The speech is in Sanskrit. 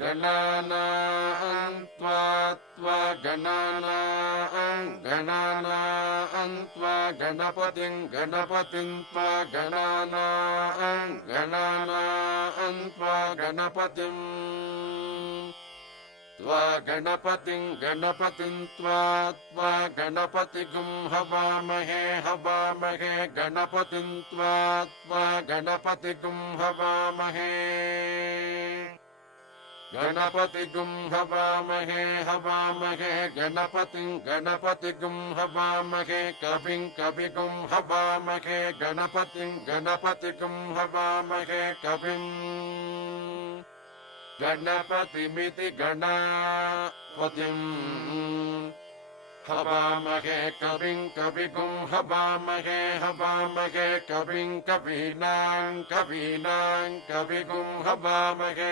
गणानां त्वा गणानां त्वा गणपतिं त्वा गणानां त्वा गणपतिं त्वा गणपतिं त्वा गणपतिगुं हवामहे गणपतिं त्वा गणपतिगुं हवामहे गणपतिगुं हवामहे गणपतिगुं हवामहे कविगुं हवामहे गणपतिगुं हवामहे कविं गणपतिमिति गणपतिं हवामहे कविगुं हवामहे कविं कवीनां कविगुं हवामहे